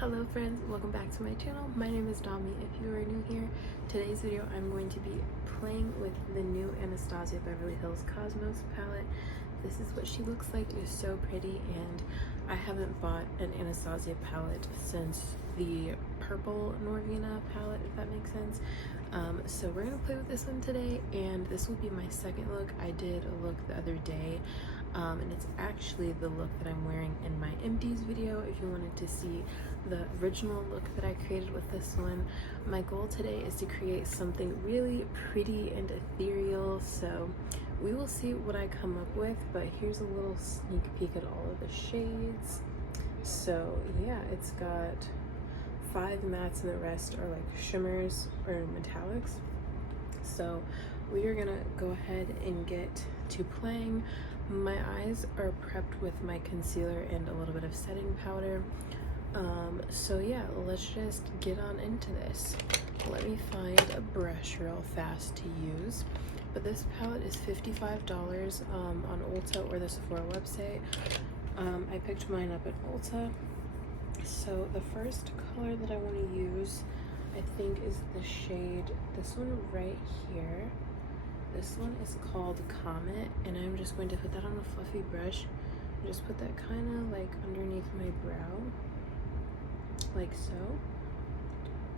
Hello friends, welcome back to my channel. My name is Dami. If you are new here, today's video I'm going to be playing with the new Anastasia Beverly Hills Cosmos palette. This is what she looks like. It is so pretty, and I haven't bought an Anastasia palette since the purple Norvina palette, if that makes sense. So we're gonna play with this one today, and this will be my second look. I did a look the other day, and it's actually the look that I'm wearing in my empties video. If you wanted to see the original look that I created with this one, my goal today is to create something really pretty and ethereal, so we will see what I come up with. But here's a little sneak peek at all of the shades. So yeah, it's got 5 mattes and the rest are like shimmers or metallics. So we are gonna go ahead and get to playing. My eyes are prepped with my concealer and a little bit of setting powder. So yeah, let's just get on into this. Let me find a brush real fast to use. But this palette is $55 on Ulta or the Sephora website. I picked mine up at Ulta. So the first color that I want to use, I think, is the shade, this one right here. This one is called Comet, and I'm just going to put that on a fluffy brush and just put that kind of like underneath my brow, like so,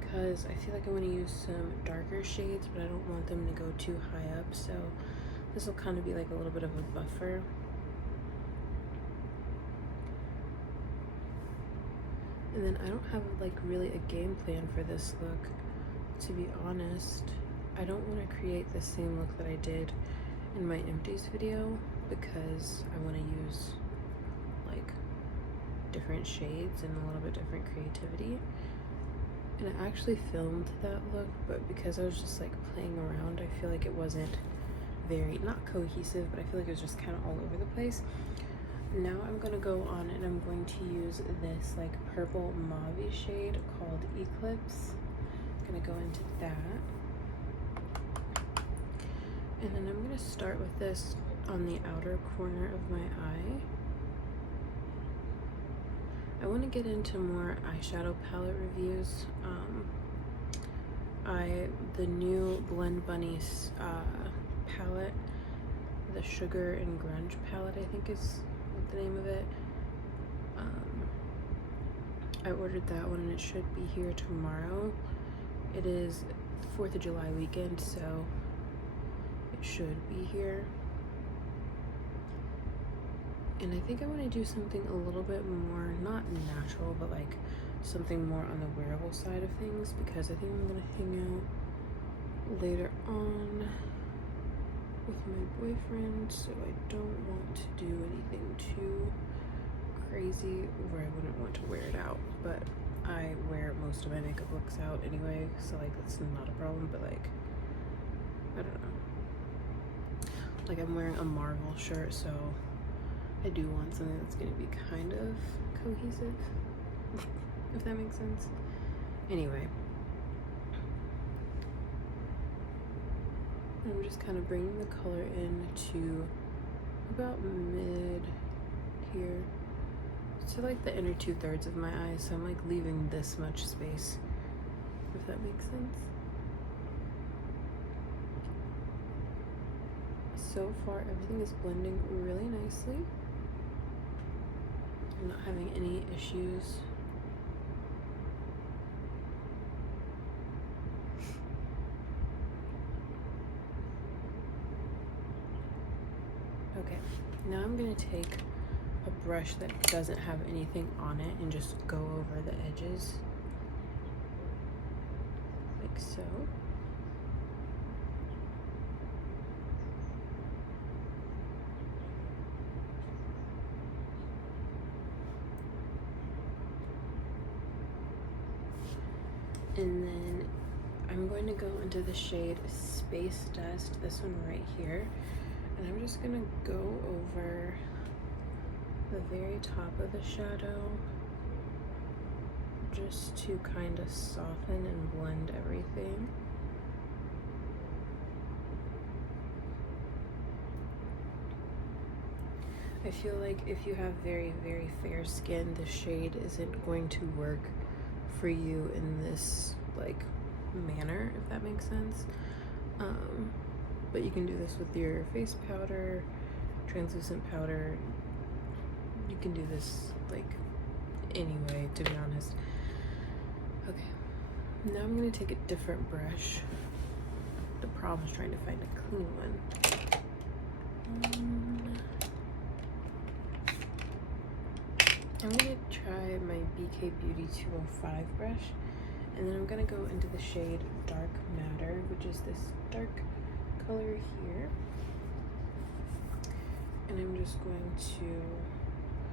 because I feel like I want to use some darker shades, but I don't want them to go too high up, so this will kind of be like a little bit of a buffer. And then I don't have like really a game plan for this look, to be honest. I don't want to create the same look that I did in my empties video because I want to use like different shades and a little bit different creativity. And I actually filmed that look, but because I was just like playing around, I feel like it wasn't very, not cohesive, but I feel like it was just kind of all over the place. Now I'm gonna go on and I'm going to use this like purple mauve shade called Eclipse. I'm gonna go into that. And then I'm gonna start with this on the outer corner of my eye. I want to get into more eyeshadow palette reviews. The new Blend Bunnies palette, the Sugar and Grunge palette, I think is the name of it. I ordered that one and it should be here tomorrow. It is 4th of July weekend, so it should be here. And I think I want to do something a little bit more, not natural, but like something more on the wearable side of things, because I think I'm going to hang out later on with my boyfriend, so I don't want to do anything too crazy where I wouldn't want to wear it out. But I wear most of my makeup looks out anyway, so like that's not a problem. But like, I don't know, like I'm wearing a Marvel shirt, so I do want something that's going to be kind of cohesive, if that makes sense. Anyway, I'm just kind of bringing the color in to about mid here, to like the inner 2/3 of my eyes, so I'm like leaving this much space, if that makes sense. So far everything is blending really nicely. I'm not having any issues. Okay, now I'm gonna take a brush that doesn't have anything on it and just go over the edges, like so. And then I'm going to go into the shade Space Dust, this one right here, and I'm just gonna go over the very top of the shadow just to kind of soften and blend everything. I feel like if you have very, very fair skin, the shade isn't going to work for you in this like manner, if that makes sense. But you can do this with your face powder, translucent powder. You can do this like anyway, to be honest. Okay, now I'm gonna take a different brush. The problem is trying to find a clean one. I'm gonna try my BK Beauty 205 brush, and then I'm gonna go into the shade Dark Matter, which is this dark color here. And I'm just going to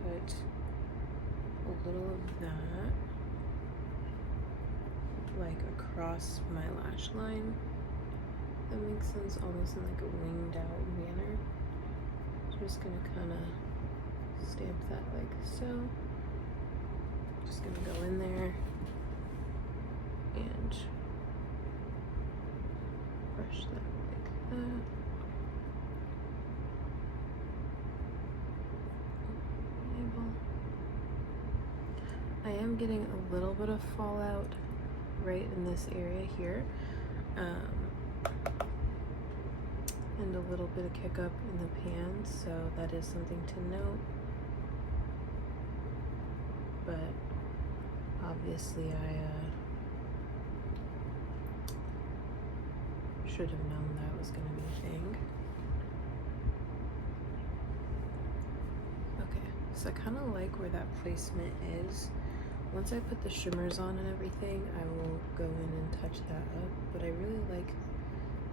put a little of that like across my lash line. That makes sense, almost in like a winged out manner. So I'm just gonna kind of stamp that like so. Just gonna go in there and brush that like that. I am getting a little bit of fallout right in this area here, and a little bit of kick up in the pan, so that is something to note. But obviously I should have known that was going to be a thing. Okay, so I kind of like where that placement is. Once I put the shimmers on and everything, I will go in and touch that up, but I really like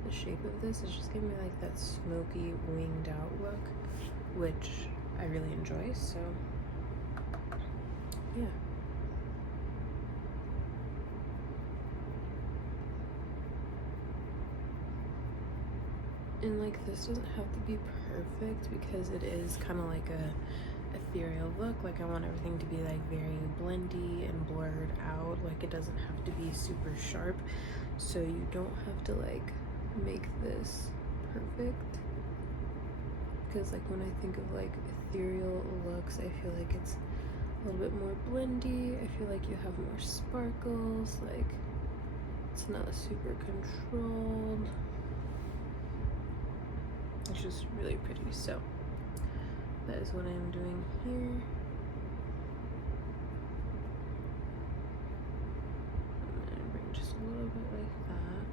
the shape of this. It's just giving me like that smoky winged out look, which I really enjoy, so yeah. And like, this doesn't have to be perfect because it is kind of like a ethereal look. Like, I want everything to be like very blendy and blurred out. Like, it doesn't have to be super sharp, so you don't have to like make this perfect. Because like when I think of like ethereal looks, I feel like it's a little bit more blendy. I feel like you have more sparkles, like it's not super controlled. It's just really pretty. So that is what I'm doing here. I'm gonna bring just a little bit like that.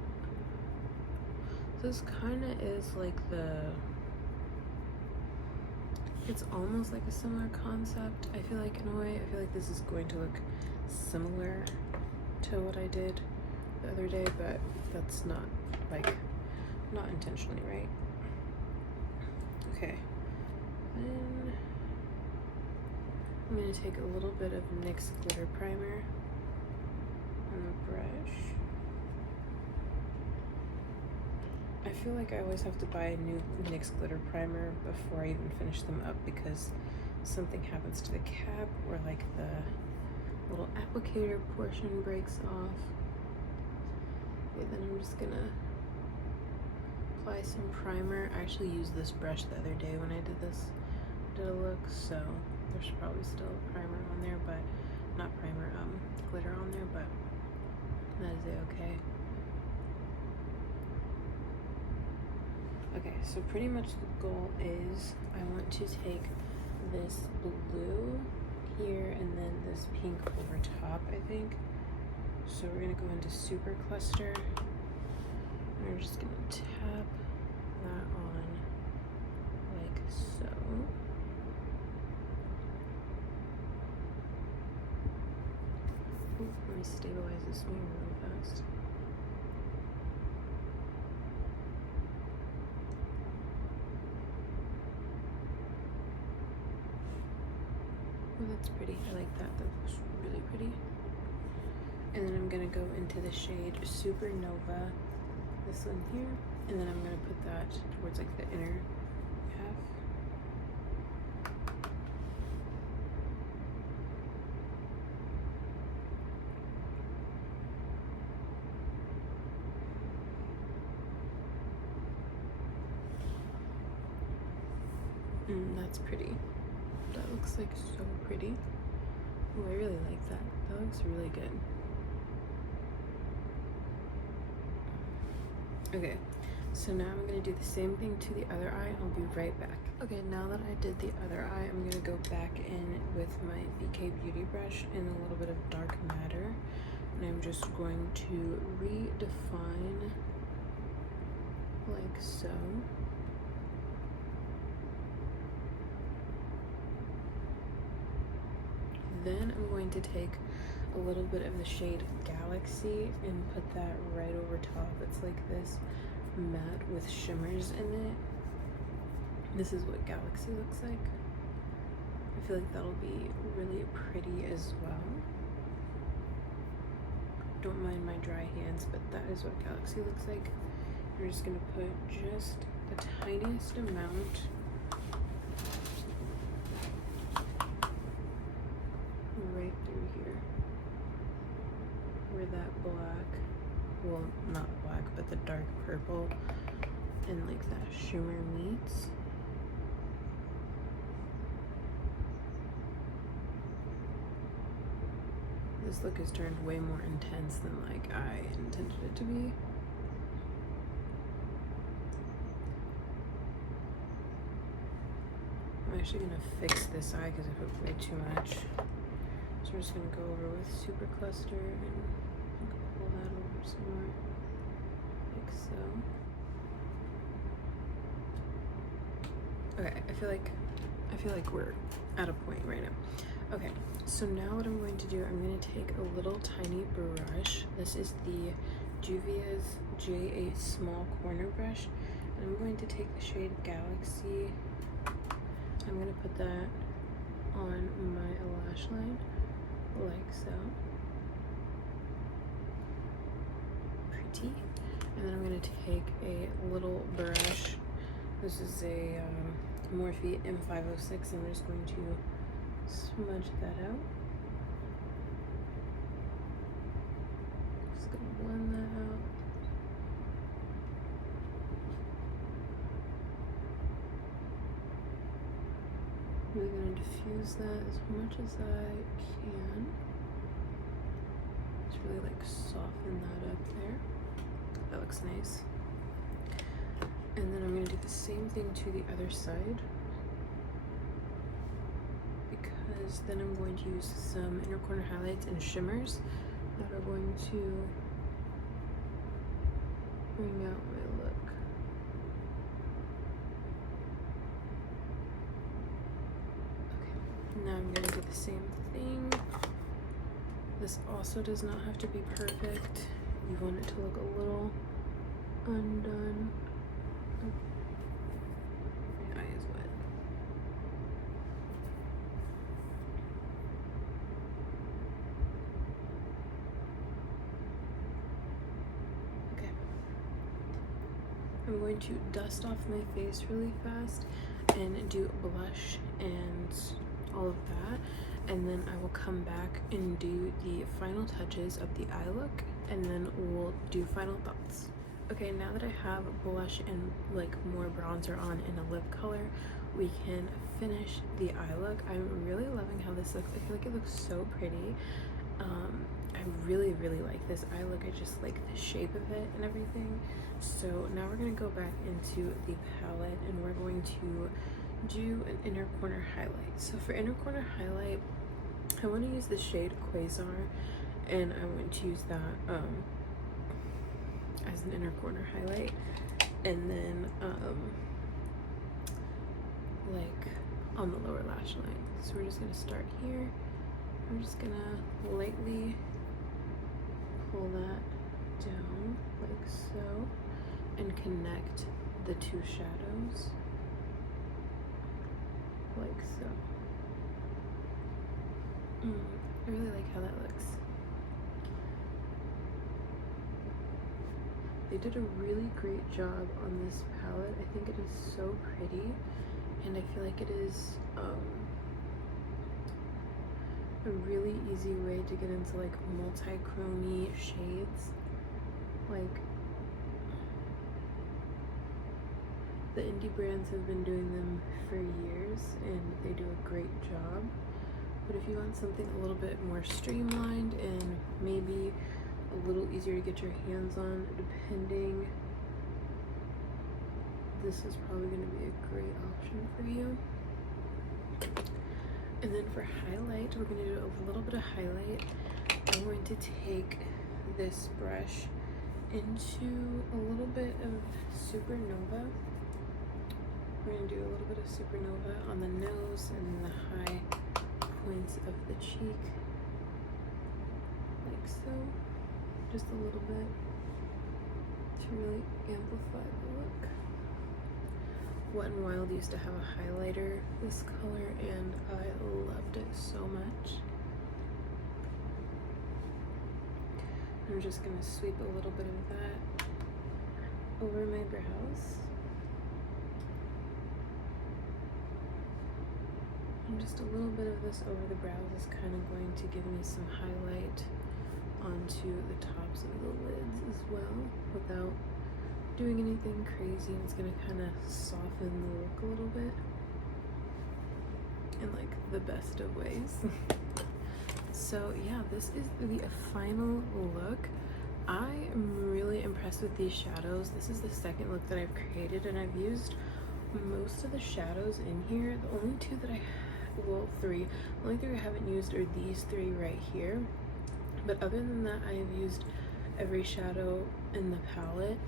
This kind of is like it's almost like a similar concept. I feel like in a way, I feel like this is going to look similar to what I did the other day, but that's not intentionally, right? Okay, then I'm going to take a little bit of NYX glitter primer on the brush. I feel like I always have to buy a new NYX glitter primer before I even finish them up because something happens to the cap or like the little applicator portion breaks off. Okay, then I'm just gonna apply some primer. I actually used this brush the other day when I did a look, so there's probably still primer on there, but not primer, glitter on there, but that is okay. Okay, so pretty much the goal is I want to take this blue here and then this pink over top, I think. So we're gonna go into Super Cluster. And we're just gonna tap that on like so. Ooh, let me stabilize this mirror real fast. Oh, that's pretty. I like that. That looks really pretty. And then I'm gonna go into the shade Supernova, this one here, and then I'm gonna put that towards like the inner half. That's pretty. That looks like so pretty. Oh, I really like that. That looks really good. Okay, so now I'm gonna do the same thing to the other eye. I'll be right back. Okay, now that I did the other eye, I'm gonna go back in with my BK Beauty brush in a little bit of dark matter, and I'm just going to redefine like so. Then I'm going to take a little bit of the shade Galaxy and put that right over top. It's like this matte with shimmers in it. This is what Galaxy looks like. I feel like that'll be really pretty as well. Don't mind my dry hands, but that is what Galaxy looks like. We're just gonna put just the tiniest amount right through here where that black, well, not black, but the dark purple and like that shimmer meets. This look has turned way more intense than like I intended it to be. I'm actually gonna fix this eye because I put way too much. So we're just gonna go over with Super Cluster and pull that over some more, like so. Okay, I feel like we're at a point right now. Okay, so now what I'm going to do, I'm going to take a little tiny brush. This is the Juvia's J8 small corner brush, and I'm going to take the shade Galaxy. I'm going to put that on my lash line, like so. Pretty. And then I'm going to take a little brush. This is a Morphe M506, and I'm just going to smudge that out. Just gonna blend that out. Really gonna diffuse that as much as I can. Just really like soften that up there. That looks nice. And then I'm gonna do the same thing to the other side, because then I'm going to use some inner corner highlights and shimmers that are going to bring out my look. Okay, now I'm gonna do the same thing. This also does not have to be perfect. You want it to look a little undone. My eye is wet. Okay. I'm going to dust off my face really fast and do blush and all of that, and then I will come back and do the final touches of the eye look, and then we'll do final thoughts. Okay, now that I have blush and like more bronzer on in a lip color, we can finish the eye look. I'm really loving how this looks. I feel like it looks so pretty. I really like this eye look. I just like the shape of it and everything. So now we're gonna go back into the palette and we're going to do an inner corner highlight. So for inner corner highlight, I want to use the shade Quasar, and I want to use that as an inner corner highlight, and then like on the lower lash line. So we're just gonna start here. I'm just gonna lightly pull that down like so and connect the two shadows like so. I really like how that looks. They did a really great job on this palette. I think it is so pretty, and I feel like it is a really easy way to get into like multi-chrome-y shades. Like the indie brands have been doing them for years and they do a great job. But if you want something a little bit more streamlined and maybe a little easier to get your hands on, depending, this is probably going to be a great option for you. And then for highlight, we're going to do a little bit of highlight. I'm going to take this brush into a little bit of Supernova. We're going to do a little bit of Supernova on the nose and the high points of the cheek, like so. Just a little bit to really amplify the look. Wet n Wild used to have a highlighter this color and I loved it so much. I'm just going to sweep a little bit of that over my brows. And just a little bit of this over the brows is kind of going to give me some highlight onto the tops of the lids as well without doing anything crazy, and it's going to kind of soften the look a little bit in like the best of ways. So yeah, this is the final look. I am really impressed with these shadows. This is the second look that I've created and I've used most of the shadows in here. The only two that three. The only three I haven't used are these three right here. But other than that, I have used every shadow in the palette.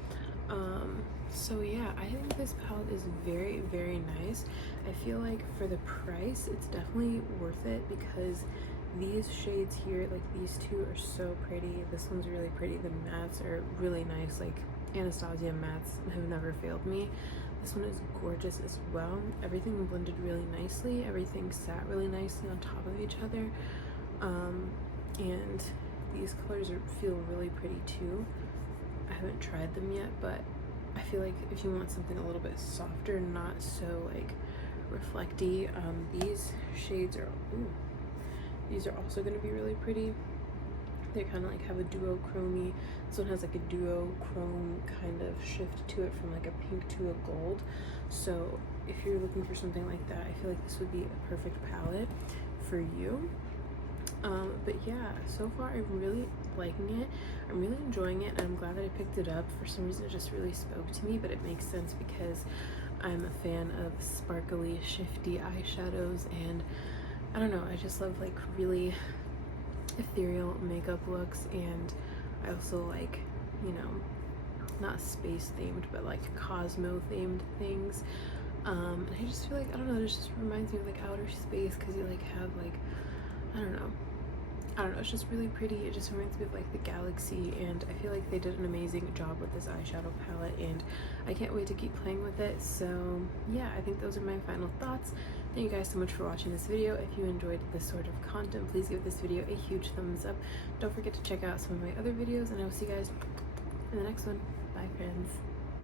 So yeah, I think this palette is very, very nice. I feel like for the price, it's definitely worth it because these shades here, like these two are so pretty. This one's really pretty. The mattes are really nice. Like Anastasia mattes have never failed me. This one is gorgeous as well. Everything blended really nicely. Everything sat really nicely on top of each other. And these colors feel really pretty too. I haven't tried them yet, but I feel like if you want something a little bit softer, not so like reflecty, these shades are, these are also going to be really pretty. They kind of like have a duochrome-y. This one has like a duochrome kind of shift to it from like a pink to a gold. So if you're looking for something like that, I feel like this would be a perfect palette for you. But yeah, so far I'm really liking it. I'm really enjoying it. I'm glad that I picked it up. For some reason it just really spoke to me, but it makes sense because I'm a fan of sparkly, shifty eyeshadows, and I don't know, I just love like really ethereal makeup looks, and I also like, you know, not space themed, but like Cosmo themed things. And I just feel like, I don't know, it just reminds me of like outer space because you like have like, I don't know, it's just really pretty. It just reminds me of like the galaxy, and I feel like they did an amazing job with this eyeshadow palette, and I can't wait to keep playing with it. So yeah, I think those are my final thoughts. Thank you guys so much for watching this video. If you enjoyed this sort of content, please give this video a huge thumbs up. Don't forget to check out some of my other videos, and I will see you guys in the next one. Bye friends.